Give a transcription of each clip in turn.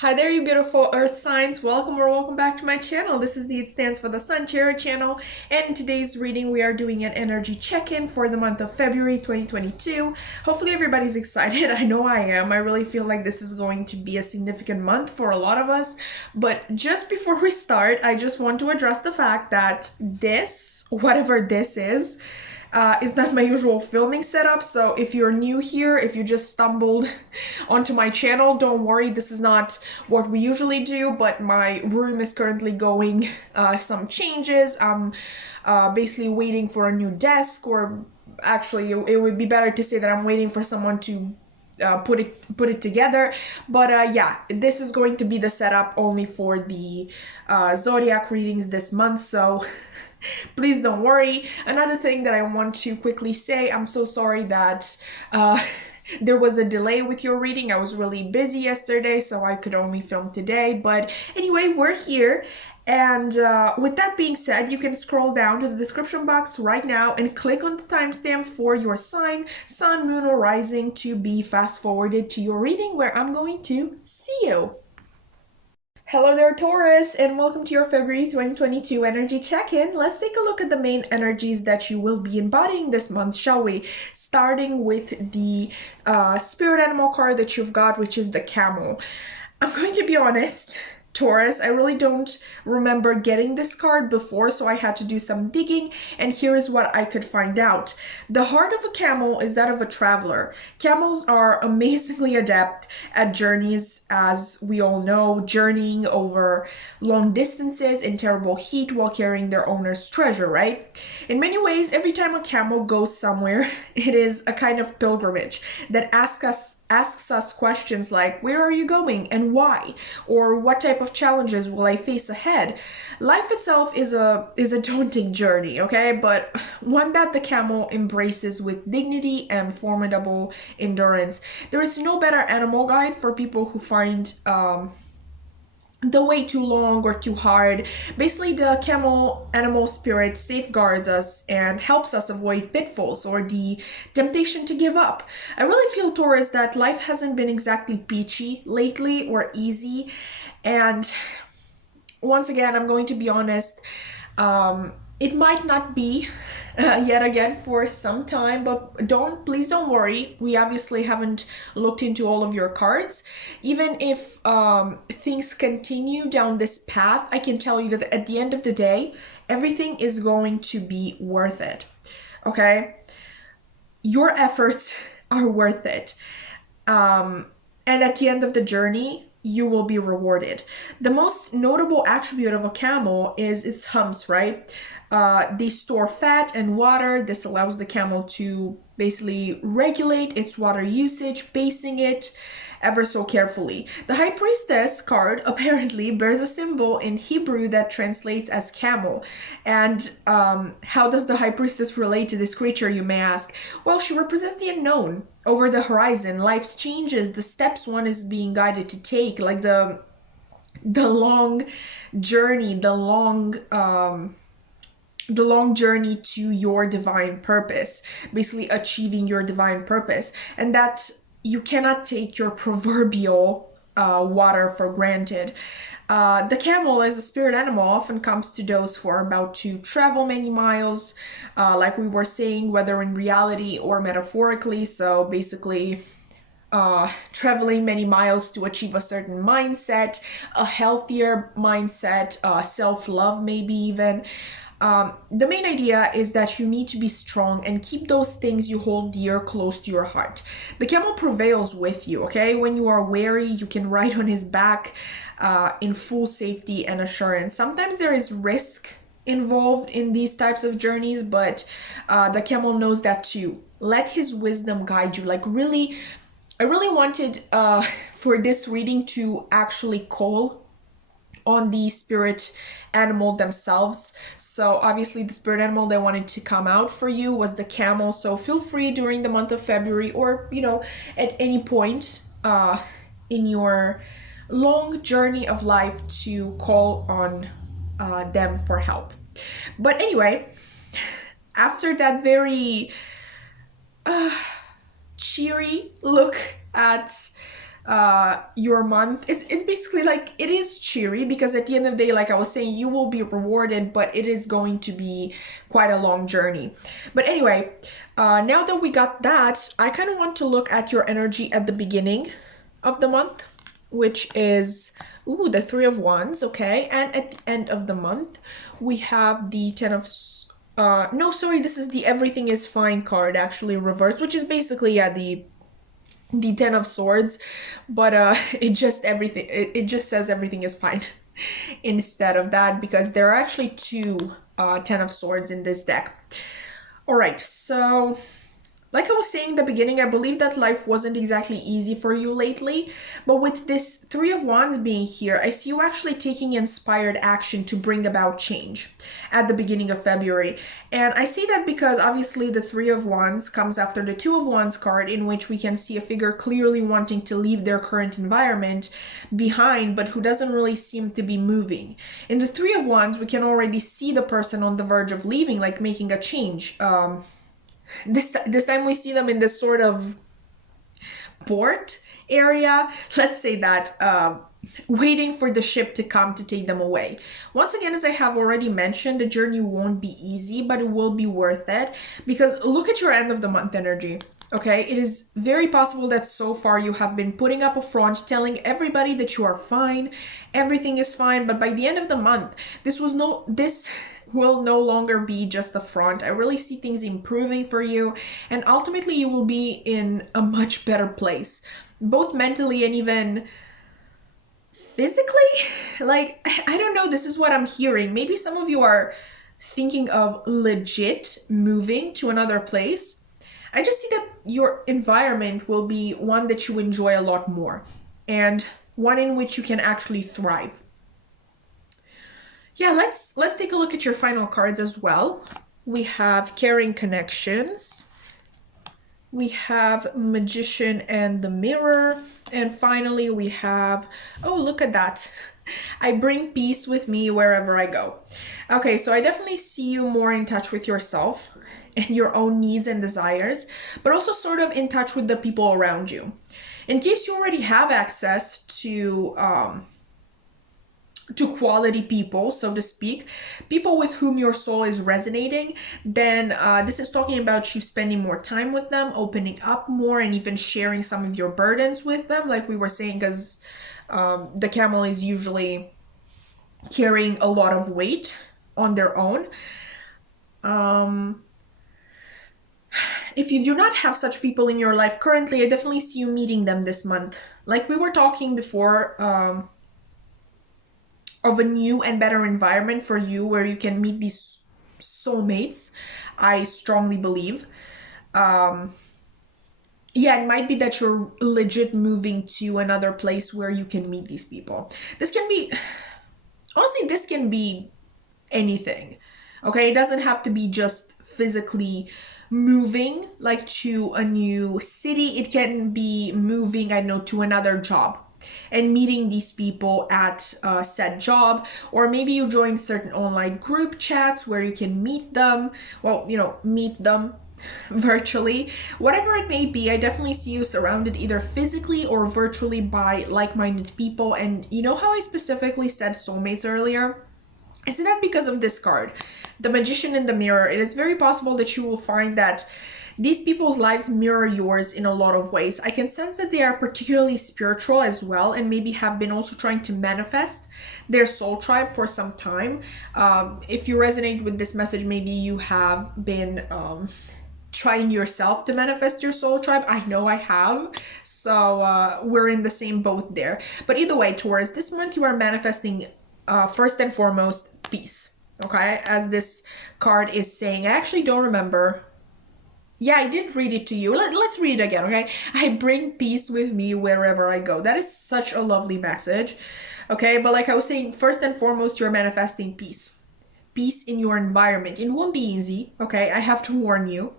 Hi there, you beautiful earth signs. Welcome back to my channel. This is the It Stands for the Sun Tarot channel, and in today's reading we are doing an energy check-in for the month of February 2022. Hopefully everybody's excited. I know I am. I really feel like this is going to be a significant month for a lot of us. But just before we start, I just want to address the fact that whatever this is not my usual filming setup. So if you're new here, if you just stumbled onto my channel, don't worry, this is not what we usually do, but my room is currently going some changes. I'm basically waiting for a new desk, or actually it would be better to say that I'm waiting for someone to put it together. But yeah, this is going to be the setup only for the zodiac readings this month, so please don't worry. Another thing that I want to quickly say, I'm so sorry that there was a delay with your reading. I was really busy yesterday, so I could only film today. But anyway, we're here. And with that being said, you can scroll down to the description box right now and click on the timestamp for your sign, sun, moon, or rising to be fast forwarded to your reading, where I'm going to see you. Hello there, Taurus, and welcome to your February 2022 energy check-in. Let's take a look at the main energies that you will be embodying this month, shall we? Starting with the spirit animal card that you've got, which is the camel. I'm going to be honest, Taurus, I really don't remember getting this card before, so I had to do some digging, and here's what I could find out. The heart of a camel is that of a traveler. Camels are amazingly adept at journeys, as we all know, journeying over long distances in terrible heat while carrying their owner's treasure, right? In many ways, every time a camel goes somewhere, it is a kind of pilgrimage that asks us questions like, where are you going and why? Or what type of challenges will I face ahead? Life itself is a daunting journey, okay? But one that the camel embraces with dignity and formidable endurance. There is no better animal guide for people who find the way too long or too hard. Basically, the camel animal spirit safeguards us and helps us avoid pitfalls or the temptation to give up. I really feel, Taurus, that life hasn't been exactly peachy lately or easy. And once again, I'm going to be honest, it might not be yet again for some time, but please don't worry. We obviously haven't looked into all of your cards. Even if things continue down this path, I can tell you that at the end of the day, everything is going to be worth it. Okay? Your efforts are worth it. And at the end of the journey, you will be rewarded. The most notable attribute of a camel is its humps, right? They store fat and water. This allows the camel to basically regulate its water usage, pacing it ever so carefully. The High Priestess card apparently bears a symbol in Hebrew that translates as camel. And how does the High Priestess relate to this creature, you may ask? Well, she represents the unknown. Over the horizon, life's changes, the steps one is being guided to take, like the long journey, the long journey to your divine purpose, basically achieving your divine purpose, and that you cannot take your proverbial water for granted. The camel, as a spirit animal, often comes to those who are about to travel many miles, like we were saying, whether in reality or metaphorically. So basically, traveling many miles to achieve a certain mindset, a healthier mindset, self-love maybe even. The main idea is that you need to be strong and keep those things you hold dear close to your heart. The camel prevails with you, okay? When you are weary, you can ride on his back in full safety and assurance. Sometimes there is risk involved in these types of journeys, but the camel knows that too. Let his wisdom guide you. Like, really, I really wanted for this reading to actually call on the spirit animal themselves. So obviously the spirit animal that wanted to come out for you was the camel. So feel free during the month of February, or at any point in your long journey of life, to call on them for help. But anyway, after that very cheery look at your month. It's basically like, it is cheery because at the end of the day, like I was saying, you will be rewarded, but it is going to be quite a long journey. But anyway, now that we got that, I kind of want to look at your energy at the beginning of the month, which is the Three of Wands. Okay, and at the end of the month we have the Ten of no, sorry, this is the Everything is Fine card, actually reversed, which is basically, yeah, the Ten of Swords, but it just says everything is fine instead of that, because there are actually two Ten of Swords in this deck. All right, so like I was saying in the beginning, I believe that life wasn't exactly easy for you lately, but with this Three of Wands being here, I see you actually taking inspired action to bring about change at the beginning of February. And I say that because obviously the Three of Wands comes after the Two of Wands card, in which we can see a figure clearly wanting to leave their current environment behind, but who doesn't really seem to be moving. In the Three of Wands, we can already see the person on the verge of leaving, like making a change. This time we see them in this sort of port area, let's say that, waiting for the ship to come to take them away. Once again, as I have already mentioned, the journey won't be easy, but it will be worth it, because look at your end of the month energy. Okay, it is very possible that so far you have been putting up a front, telling everybody that you are fine, everything is fine, but by the end of the month, this will no longer be just the front. I really see things improving for you, and ultimately you will be in a much better place, both mentally and even physically. Like, I don't know, this is what I'm hearing. Maybe some of you are thinking of legit moving to another place. I just see that your environment will be one that you enjoy a lot more, and one in which you can actually thrive. Yeah, let's take a look at your final cards as well. We have Caring Connections. We have Magician and the Mirror. And finally we have, oh, look at that. I bring peace with me wherever I go. Okay, so I definitely see you more in touch with yourself and your own needs and desires, but also sort of in touch with the people around you. In case you already have access to quality people, so to speak, people with whom your soul is resonating, then this is talking about you spending more time with them, opening up more, and even sharing some of your burdens with them, like we were saying, because the camel is usually carrying a lot of weight on their own. If you do not have such people in your life currently, I definitely see you meeting them this month. Like we were talking before, of a new and better environment for you where you can meet these soulmates, I strongly believe. Yeah, it might be that you're legit moving to another place where you can meet these people. This can be, honestly, this can be anything. Okay, it doesn't have to be just physically moving, like to a new city. It can be moving, I don't know, to another job and meeting these people at said job, or maybe you join certain online group chats where you can meet them, meet them virtually. Whatever it may be, I definitely see you surrounded either physically or virtually by like-minded people. And you know how I specifically said soulmates earlier? I said that because of this card, the Magician in the Mirror. It is very possible that you will find that these people's lives mirror yours in a lot of ways. I can sense that they are particularly spiritual as well, and maybe have been also trying to manifest their soul tribe for some time. If you resonate with this message, maybe you have been trying yourself to manifest your soul tribe. I know I have, so we're in the same boat there. But either way, Taurus, this month you are manifesting first and foremost peace. Okay, as this card is saying. I actually don't remember. Yeah, I did read it to you. Let's read it again, okay? I bring peace with me wherever I go. That is such a lovely message, okay? But like I was saying, first and foremost, you're manifesting peace. Peace in your environment. It won't be easy, okay? I have to warn you.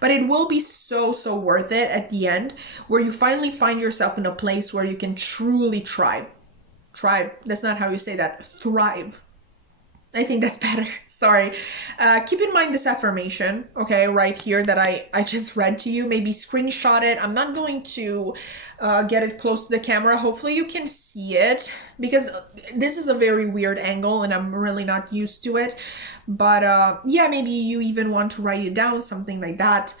But it will be so, so worth it at the end, where you finally find yourself in a place where you can truly thrive. Thrive. That's not how you say that. Thrive. I think that's better. Sorry. Keep in mind this affirmation, okay, right here that I just read to you. Maybe screenshot it. I'm not going to get it close to the camera. Hopefully you can see it because this is a very weird angle and I'm really not used to it. But yeah, maybe you even want to write it down, something like that.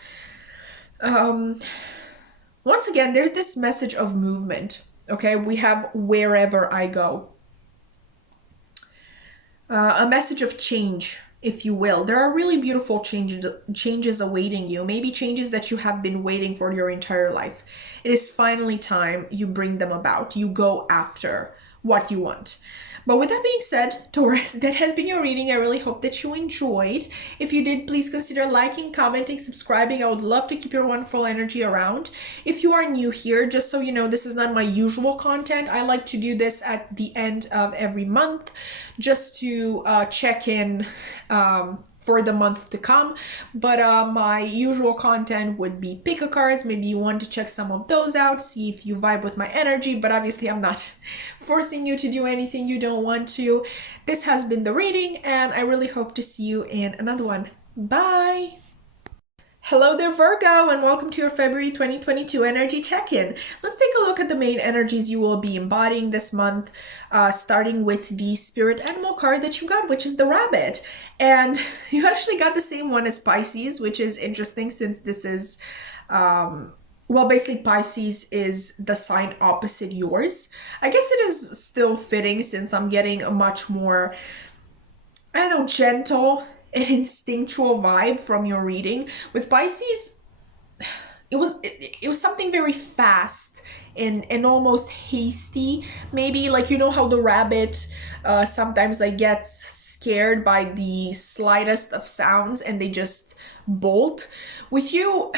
Once again, there's this message of movement, okay? We have wherever I go. A message of change, if you will. There are really beautiful changes awaiting you, maybe changes that you have been waiting for your entire life. It is finally time you bring them about. You go after what you want. But with that being said, Taurus, that has been your reading. I really hope that you enjoyed. If you did, please consider liking, commenting, subscribing. I would love to keep your wonderful energy around. If you are new here, just so you know, this is not my usual content. I like to do this at the end of every month just to check in for the month to come. But my usual content would be pick a cards. Maybe you want to check some of those out, see if you vibe with my energy, but obviously I'm not forcing you to do anything you don't want to. This has been the reading, and I really hope to see you in another one. Bye! Hello there, Virgo, and welcome to your February 2022 energy check-in. Let's take a look at the main energies you will be embodying this month, starting with the spirit animal card that you got, which is the rabbit. And you actually got the same one as Pisces, which is interesting since this is, well, basically Pisces is the sign opposite yours. I guess it is still fitting since I'm getting a much more, I don't know, gentle, an instinctual vibe from your reading. With Pisces, it was something very fast and almost hasty, maybe, like, you know how the rabbit sometimes like gets scared by the slightest of sounds and they just bolt. With you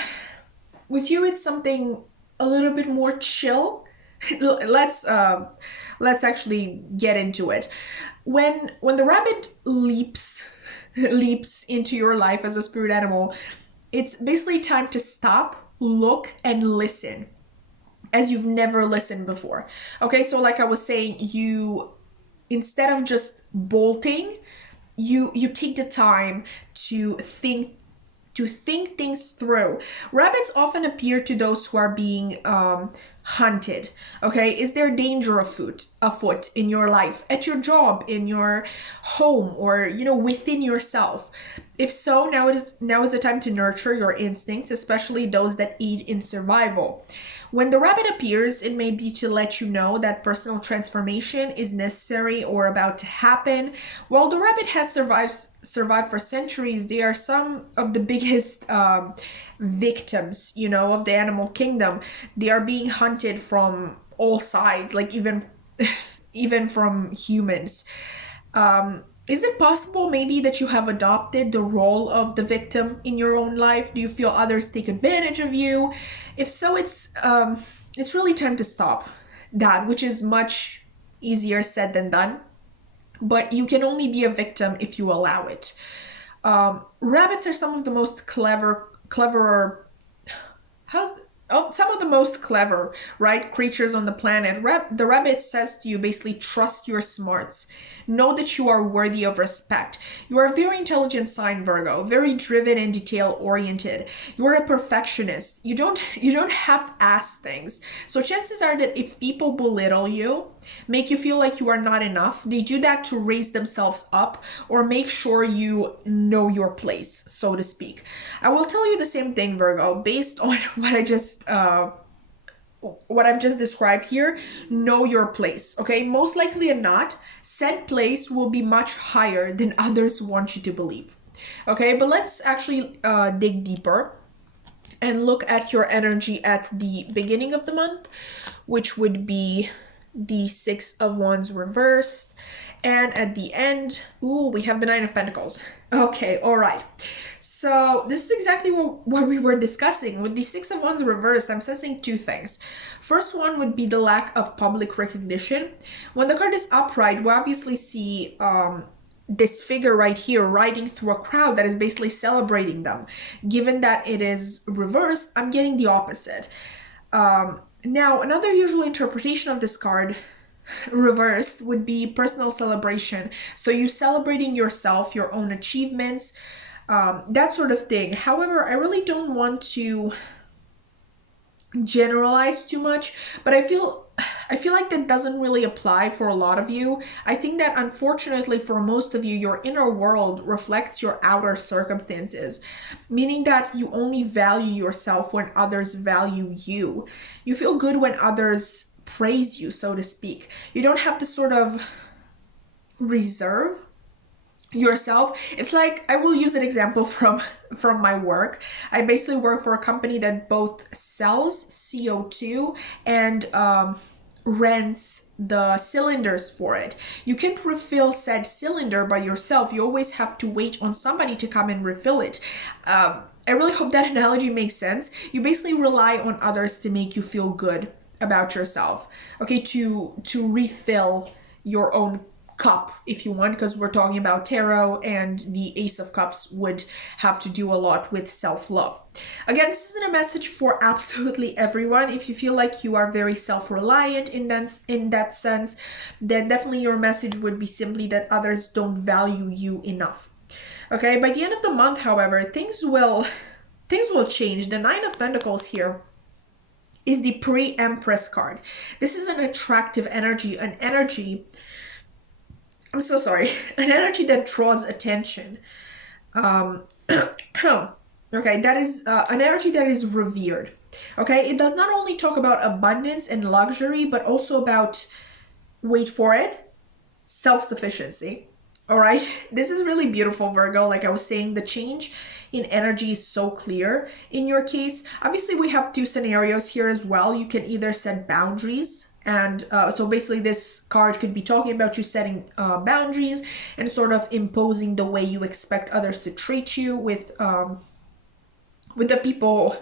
it's something a little bit more chill. Let's actually get into it. When the rabbit leaps into your life as a spirit animal, it's basically time to stop, look, and listen as you've never listened before. Okay, so like I was saying, you, instead of just bolting, you take the time to think things through. Rabbits often appear to those who are being hunted. Okay, is there danger afoot in your life, at your job, in your home, or, you know, within yourself? If so, now is the time to nurture your instincts, especially those that aid in survival. When the rabbit appears, it may be to let you know that personal transformation is necessary or about to happen. While the rabbit has survived for centuries, they are some of the biggest victims, you know, of the animal kingdom. They are being hunted from all sides, like even from humans. Is it possible maybe that you have adopted the role of the victim in your own life? Do you feel others take advantage of you? If so, it's really time to stop that, which is much easier said than done. But you can only be a victim if you allow it. Rabbits are some of the most cleverer, some of the most clever, right, creatures on the planet. The rabbit says to you, basically, trust your smarts. Know that you are worthy of respect. You are a very intelligent sign, Virgo, very driven and detail-oriented. You are a perfectionist. You don't half-ass things. So chances are that if people belittle you, make you feel like you are not enough, they do that to raise themselves up or make sure you know your place, so to speak. I will tell you the same thing, Virgo, based on what I've just described here. Know your place, okay? Most likely than not, said place will be much higher than others want you to believe, okay? But let's actually dig deeper and look at your energy at the beginning of the month, which would be the Six of Wands reversed, and at the end, ooh, we have the Nine of Pentacles. Okay, all right. So this is exactly what we were discussing. With the Six of Wands reversed, I'm sensing two things. First one would be the lack of public recognition. When the card is upright, we obviously see this figure right here riding through a crowd that is basically celebrating them. Given that it is reversed, I'm getting the opposite. Now, another usual interpretation of this card, reversed would be personal celebration. So you celebrating yourself, your own achievements, that sort of thing. However, I really don't want to generalize too much, but I feel like that doesn't really apply for a lot of you. I think that unfortunately for most of you, your inner world reflects your outer circumstances, meaning that you only value yourself when others value you. You feel good when others praise you, so to speak. You don't have to sort of reserve yourself. It's like, I will use an example from my work. I basically work for a company that both sells CO2 and rents the cylinders for it. You can't refill said cylinder by yourself. You always have to wait on somebody to come and refill it. I really hope that analogy makes sense. You basically rely on others to make you feel good about yourself, okay, to refill your own cup if you want, because we're talking about tarot, and the Ace of Cups would have to do a lot with self-love. Again, this isn't a message for absolutely everyone. If you feel like you are very self-reliant in that sense, then definitely your message would be simply that others don't value you enough. Okay, by the end of the month, however, things will change. The Nine of Pentacles here is the pre-Empress card. This is an attractive energy, an energy that draws attention. Okay, that is an energy that is revered. Okay, it does not only talk about abundance and luxury, but also about, wait for it, self-sufficiency. All right, this is really beautiful, Virgo. Like I was saying, the change in energy is so clear in your case. Obviously, we have two scenarios here as well. You can either set boundaries, and so basically this card could be talking about you setting boundaries and sort of imposing the way you expect others to treat you with the people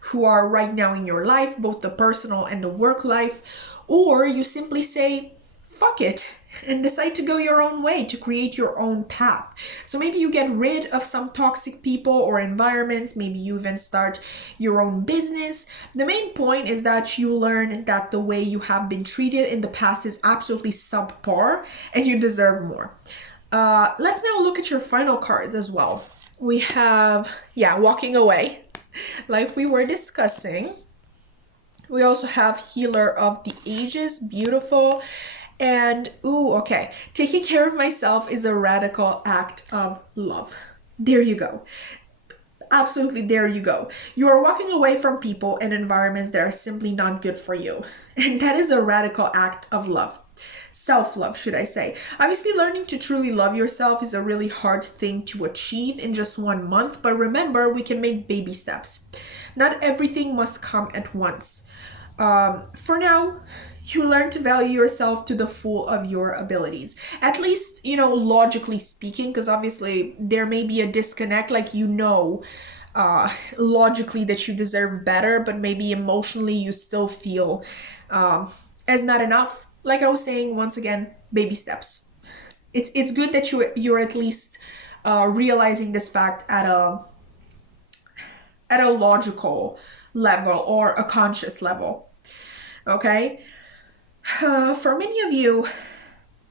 who are right now in your life, both the personal and the work life. Or you simply say, fuck it, and decide to go your own way, to create your own path. So maybe you get rid of some toxic people or environments. Maybe you even start your own business. The main point is that you learn that the way you have been treated in the past is absolutely subpar and you deserve more. Let's now look at your final cards as well. We have, walking away, like we were discussing. We also have Healer of the Ages, beautiful. And, okay, taking care of myself is a radical act of love. There you go. Absolutely, there you go. You are walking away from people and environments that are simply not good for you. And that is a radical act of love. Self-love, should I say. Obviously, learning to truly love yourself is a really hard thing to achieve in just 1 month. But remember, we can make baby steps. Not everything must come at once. For now, you learn to value yourself to the full of your abilities. At least, logically speaking, because obviously there may be a disconnect, like logically that you deserve better, but maybe emotionally you still feel as not enough. Like I was saying, once again, baby steps. It's good that you're at least realizing this fact at a logical level or a conscious level. Okay? For many of you,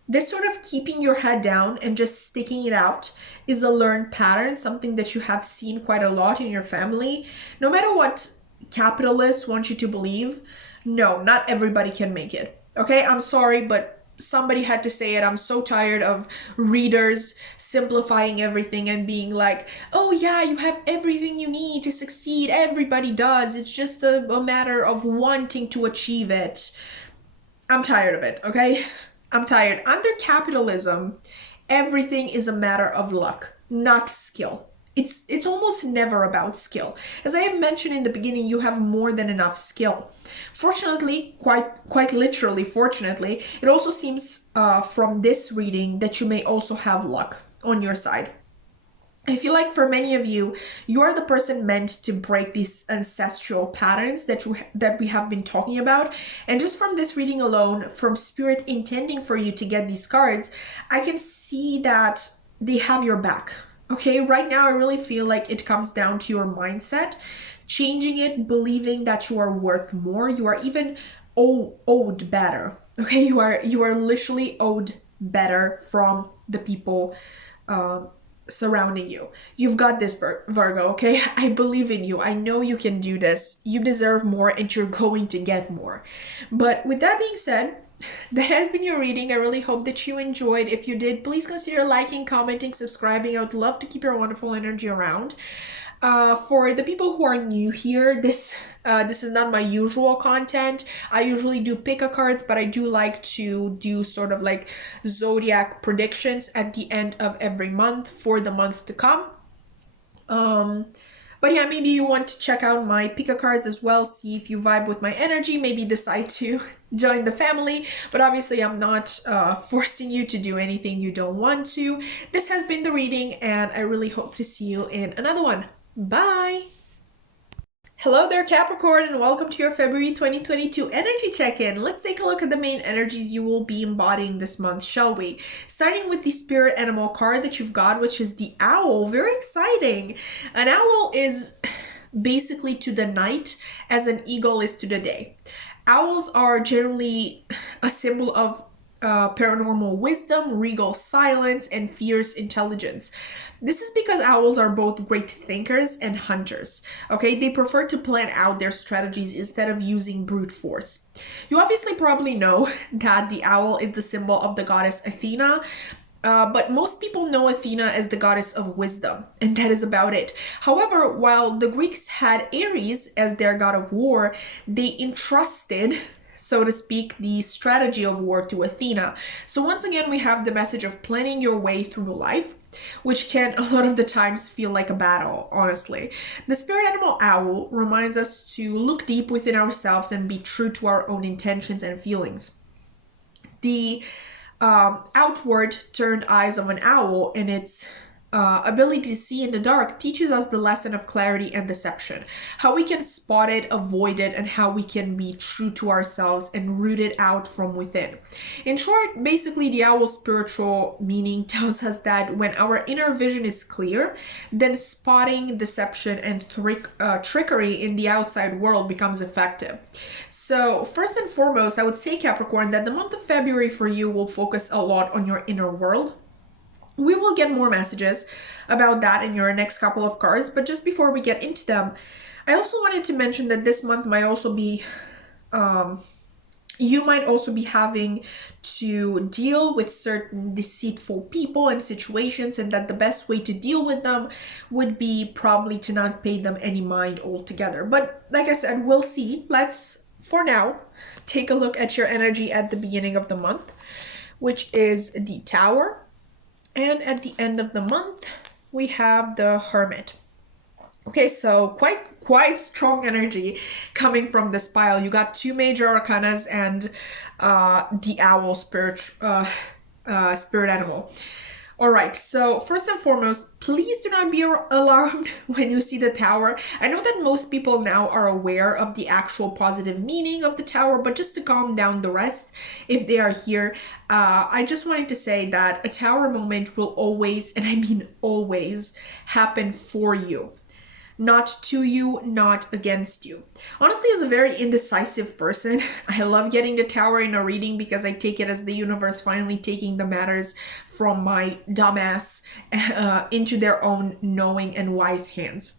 this sort of keeping your head down and just sticking it out is a learned pattern, something that you have seen quite a lot in your family. No matter what capitalists want you to believe, no, not everybody can make it. Okay, I'm sorry, but somebody had to say it. I'm so tired of readers simplifying everything and being like, oh yeah, you have everything you need to succeed. Everybody does. It's just a matter of wanting to achieve it. I'm tired of it, okay? I'm tired. Under capitalism, everything is a matter of luck, not skill. It's almost never about skill. As I have mentioned in the beginning, you have more than enough skill. Fortunately, quite literally, fortunately, it also seems from this reading that you may also have luck on your side. I feel like for many of you, you are the person meant to break these ancestral patterns that we have been talking about. And just from this reading alone, from Spirit intending for you to get these cards, I can see that they have your back. Okay, right now I really feel like it comes down to your mindset, changing it, believing that you are worth more, you are even owed better. Okay, you are literally owed better from the people surrounding you. You've got this, Virgo, okay? I believe in you. I know you can do this. You deserve more and you're going to get more. But with that being said, that has been your reading. I really hope that you enjoyed. If you did, please consider liking, commenting, subscribing. I would love to keep your wonderful energy around. For the people who are new here, this is not my usual content. I usually do pick a cards, but I do like to do sort of like zodiac predictions at the end of every month for the months to come. But yeah, maybe you want to check out my pick a cards as well, see if you vibe with my energy, maybe decide to join the family. But obviously I'm not forcing you to do anything you don't want to. This has been the reading, and I really hope to see you in another one. Bye! Hello there, Capricorn, and welcome to your February 2022 energy check-in. Let's take a look at the main energies you will be embodying this month, shall we? Starting with the spirit animal card that you've got, which is the owl. Very exciting. An owl is basically to the night as an eagle is to the day. Owls are generally a symbol of paranormal wisdom, regal silence, and fierce intelligence. This is because owls are both great thinkers and hunters. Okay, they prefer to plan out their strategies instead of using brute force. You obviously probably know that the owl is the symbol of the goddess Athena. But most people know Athena as the goddess of wisdom, and that is about it. However, while the Greeks had Ares as their god of war, they entrusted, so to speak, the strategy of war to Athena. So once again, we have the message of planning your way through life, which can a lot of the times feel like a battle, honestly. The spirit animal owl reminds us to look deep within ourselves and be true to our own intentions and feelings. The outward turned eyes of an owl and its ability to see in the dark teaches us the lesson of clarity and deception, how we can spot it, avoid it, and how we can be true to ourselves and root it out from within. In short, basically the owl's spiritual meaning tells us that when our inner vision is clear, then spotting deception and trickery in the outside world becomes effective. So first and foremost, I would say, Capricorn, that the month of February for you will focus a lot on your inner world. We will get more messages about that in your next couple of cards, but just before we get into them, I also wanted to mention that this month might also be, you might also be having to deal with certain deceitful people and situations, and that the best way to deal with them would be probably to not pay them any mind altogether. But like I said, we'll see. Let's, for now, take a look at your energy at the beginning of the month, which is the Tower. And at the end of the month, we have the Hermit. Okay, so quite strong energy coming from this pile. You got two major arcanas and the owl spirit animal. All right, so first and foremost, please do not be alarmed when you see the Tower. I know that most people now are aware of the actual positive meaning of the Tower, but just to calm down the rest, if they are here, I just wanted to say that a Tower moment will always, and I mean always, happen for you. Not to you, not against you. Honestly, as a very indecisive person, I love getting the Tower in a reading because I take it as the universe finally taking the matters from my dumbass into their own knowing and wise hands.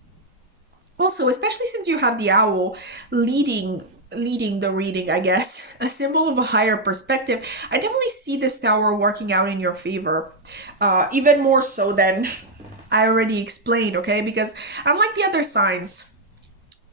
Also, especially since you have the owl leading the reading, I guess, a symbol of a higher perspective, I definitely see this Tower working out in your favor, even more so than I already explained, okay? Because unlike the other signs,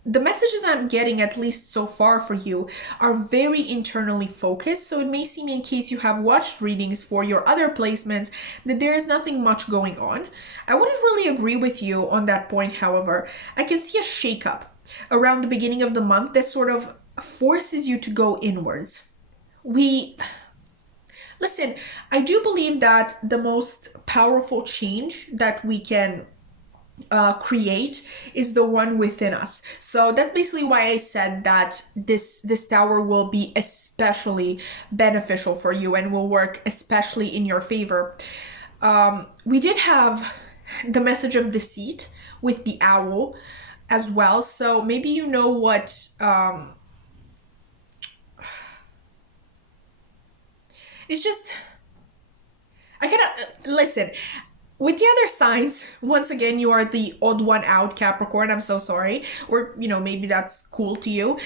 the messages I'm getting, at least so far for you, are very internally focused. So it may seem, in case you have watched readings for your other placements, that there is nothing much going on. I wouldn't really agree with you on that point, however. I can see a shakeup around the beginning of the month that sort of forces you to go inwards. Listen, I do believe that the most powerful change that we can create is the one within us. So that's basically why I said that this Tower will be especially beneficial for you and will work especially in your favor. We did have the message of deceit with the owl as well. So maybe you know what it's just, I cannot, listen, with the other signs, once again, you are the odd one out, Capricorn. I'm so sorry. Or, maybe that's cool to you.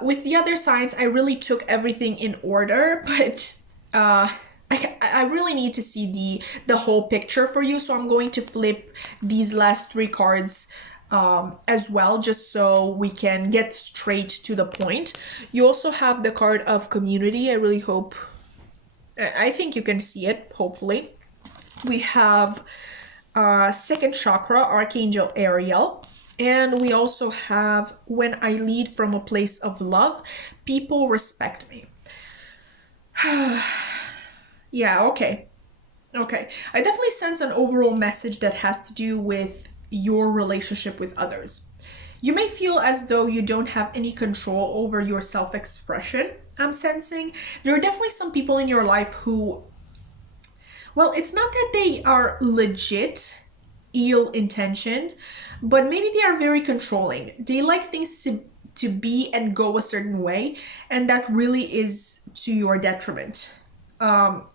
With the other signs, I really took everything in order, but I really need to see the whole picture for you. So I'm going to flip these last 3 cards as well, just so we can get straight to the point. You also have the card of community. I think you can see it, hopefully. We have second chakra, Archangel Ariel. And we also have, when I lead from a place of love, people respect me. Yeah, okay. Okay. I definitely sense an overall message that has to do with your relationship with others. You may feel as though you don't have any control over your self-expression, I'm sensing. There are definitely some people in your life who, well, it's not that they are legit ill-intentioned, but maybe they are very controlling. They like things to be and go a certain way, and that really is to your detriment.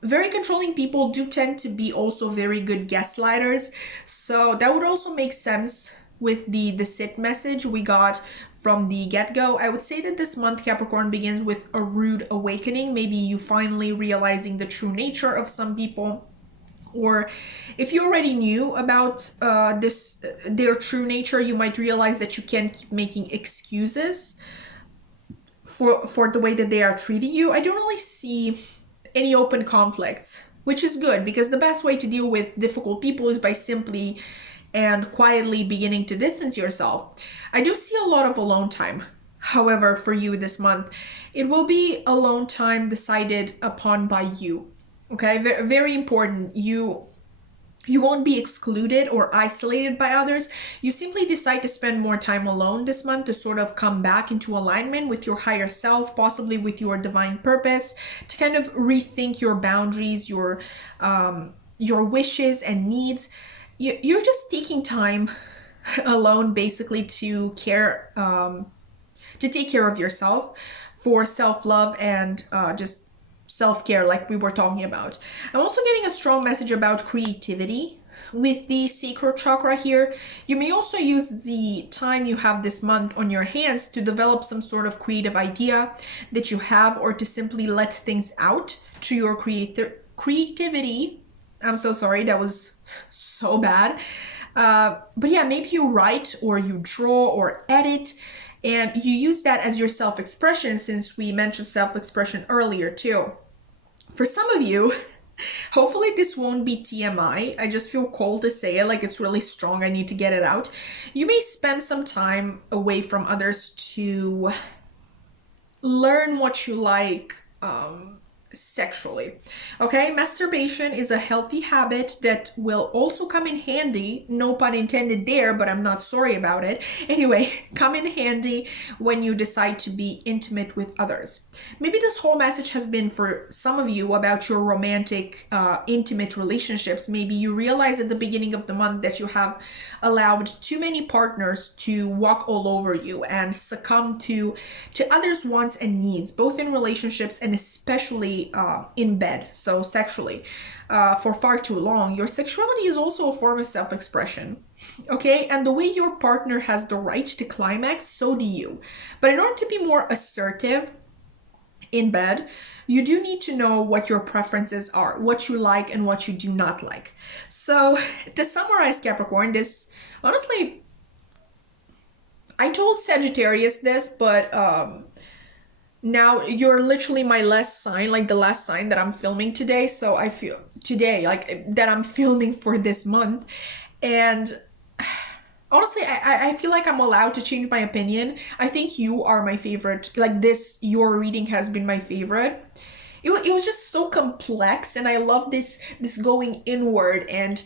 Very controlling people do tend to be also very good gaslighters, so that would also make sense with the sit message we got from the get-go. I would say that this month, Capricorn, begins with a rude awakening. Maybe you finally realizing the true nature of some people, or if you already knew about their true nature, you might realize that you can't keep making excuses for the way that they are treating you. I don't really see any open conflicts, which is good, because the best way to deal with difficult people is by simply and quietly beginning to distance yourself. I do see a lot of alone time. However, for you this month, it will be alone time decided upon by you. Okay, very important. You won't be excluded or isolated by others. You simply decide to spend more time alone this month to sort of come back into alignment with your higher self, possibly with your divine purpose, to kind of rethink your boundaries, your wishes and needs. You're just taking time alone, basically, to take care of yourself, for self-love and just self-care, like we were talking about. I'm also getting a strong message about creativity with the sacral chakra here. You may also use the time you have this month on your hands to develop some sort of creative idea that you have, or to simply let things out to your creativity. I'm so sorry, that was so bad. But yeah, maybe you write or you draw or edit, and you use that as your self-expression, since we mentioned self-expression earlier too. For some of you, hopefully this won't be TMI. I just feel called to say it, like it's really strong. I need to get it out. You may spend some time away from others to learn what you like sexually. Okay, masturbation is a healthy habit that will also come in handy, no pun intended there, but I'm not sorry about it. Anyway, come in handy when you decide to be intimate with others. Maybe this whole message has been for some of you about your romantic, intimate relationships. Maybe you realize at the beginning of the month that you have allowed too many partners to walk all over you and succumb to others' wants and needs, both in relationships and especially in bed, so sexually, for far too long. Your sexuality is also a form of self-expression, okay? And the way your partner has the right to climax, so do you. But in order to be more assertive in bed, you do need to know what your preferences are, what you like and what you do not like. So to summarize, Capricorn, this, honestly, I told Sagittarius this, but now you're literally my last sign, like the last sign that I'm filming today. So I feel today, like that I'm filming for this month. And honestly, I feel like I'm allowed to change my opinion. I think you are my favorite. Like your reading has been my favorite. It was just so complex, and I love this going inward and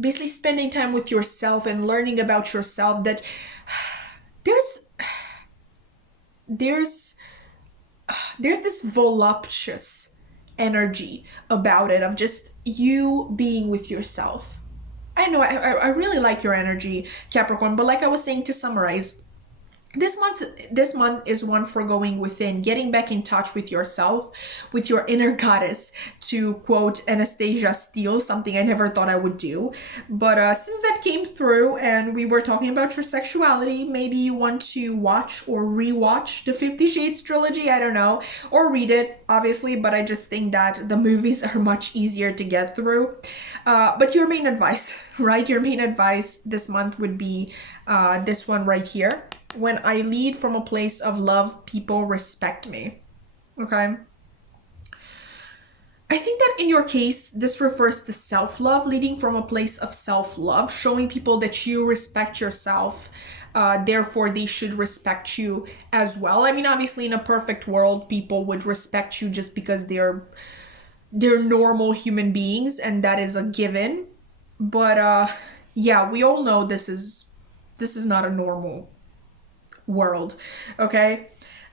basically spending time with yourself and learning about yourself. That there's this voluptuous energy about it, of just you being with yourself. I know I really like your energy, Capricorn, but like I was saying, to summarize, this month is one for going within, getting back in touch with yourself, with your inner goddess, to quote Anastasia Steele, something I never thought I would do. But since that came through and we were talking about your sexuality, maybe you want to watch or rewatch the 50 Shades trilogy, I don't know, or read it, obviously, but I just think that the movies are much easier to get through. But your main advice, right? Your main advice this month would be this one right here. When I lead from a place of love, people respect me. Okay? I think that in your case, this refers to self-love, leading from a place of self-love, showing people that you respect yourself, therefore they should respect you as well. I mean, obviously in a perfect world, people would respect you just because they're normal human beings, and that is a given. But yeah, we all know this is not a normal world, okay?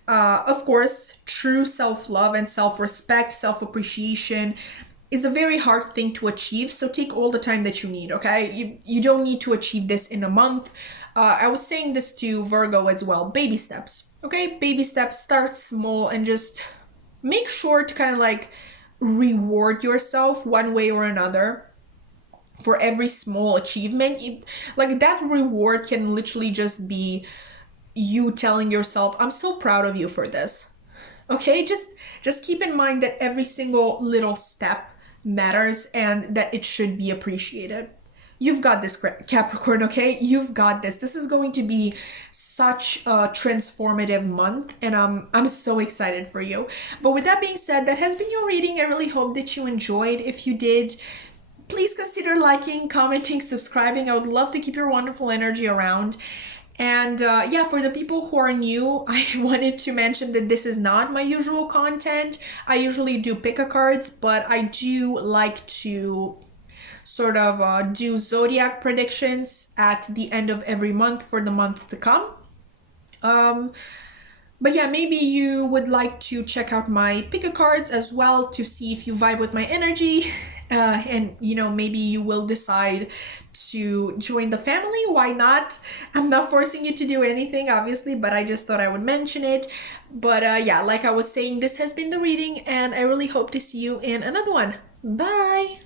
Of course, true self-love and self-respect, self-appreciation is a very hard thing to achieve, so take all the time that you need, okay? You don't need to achieve this in a month. I was saying this to Virgo as well. Baby steps, okay? Baby steps, start small and just make sure to kind of like reward yourself one way or another for every small achievement. Like that reward can literally just be you telling yourself, I'm so proud of you for this. Okay, just keep in mind that every single little step matters and that it should be appreciated. You've got this, Capricorn, okay? You've got this. This is going to be such a transformative month, and I'm so excited for you. But with that being said, that has been your reading. I really hope that you enjoyed. If you did, please consider liking, commenting, subscribing. I would love to keep your wonderful energy around. And yeah, for the people who are new, I wanted to mention that this is not my usual content. I usually do pick-a-cards, but I do like to sort of do zodiac predictions at the end of every month for the month to come. But yeah, maybe you would like to check out my pick-a-cards as well to see if you vibe with my energy. And you know, maybe you will decide to join the family. Why not? I'm not forcing you to do anything, obviously, but I just thought I would mention it. But yeah, like I was saying, this has been the reading, and I really hope to see you in another one. Bye!